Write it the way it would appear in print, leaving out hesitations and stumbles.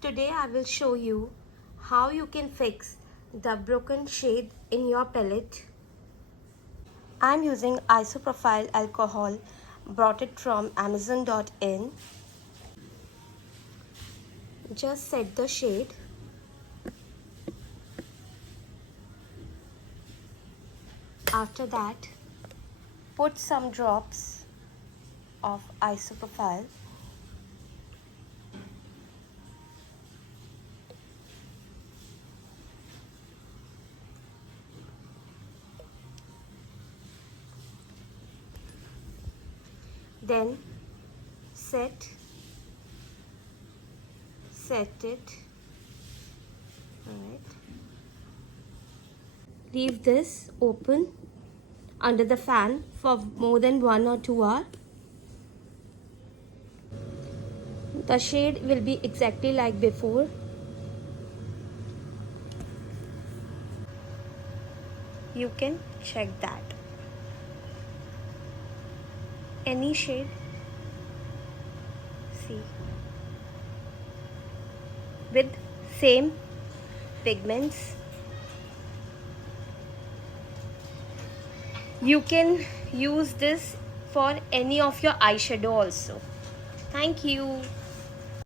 Today I will show you how you can fix the broken shade in your palette. I am using isopropyl alcohol, bought it from amazon.in. Just set the shade. After that, put some drops of isopropyl. Then set it. Alright. Leave this open under the fan for more than 1 or 2 hours. The shade will be exactly like before. You can check that. Any shade. See. With same pigments. You can use this for any of your eyeshadow also. Thank you.